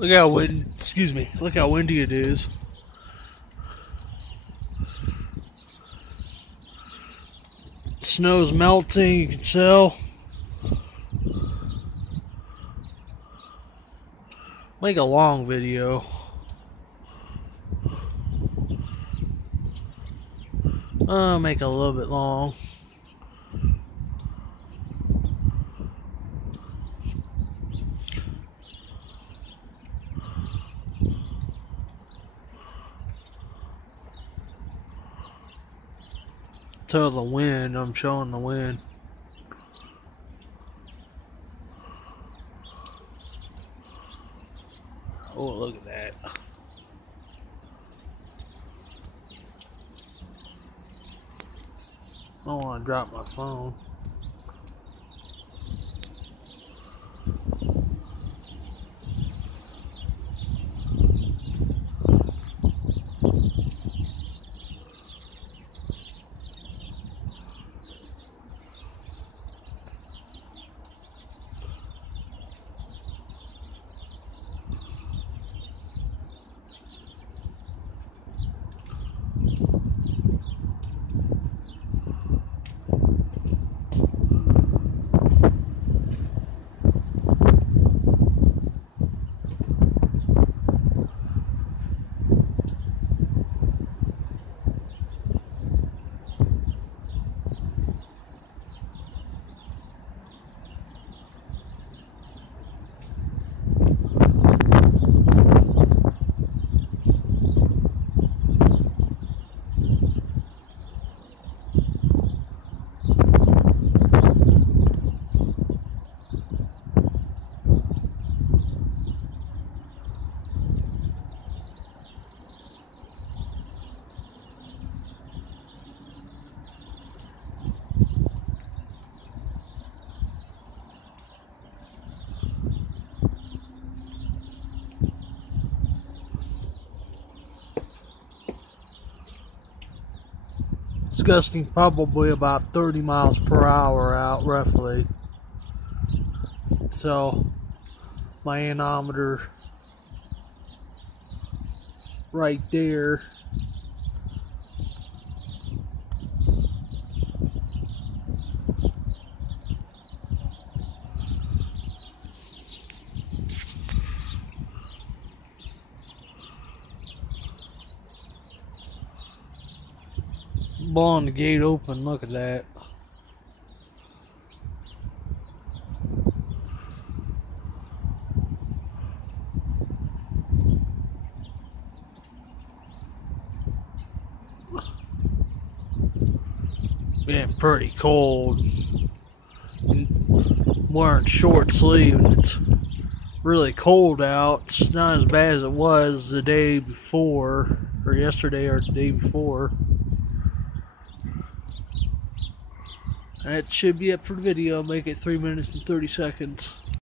Look how look how windy it is. Snow's melting, you can tell. Make a long video. Make it a little bit long. Tell the wind, I'm showing the wind. Oh, look at that. I don't want to drop my phone. It's gusting probably about 30 miles per hour out roughly. So my anemometer right there blowing the gate open. Look at that. Been pretty cold. Wearing short sleeve and it's really cold out. It's not as bad as it was the day before, or yesterday, or the day before. That should be it for the video. Make it 3 minutes and 30 seconds.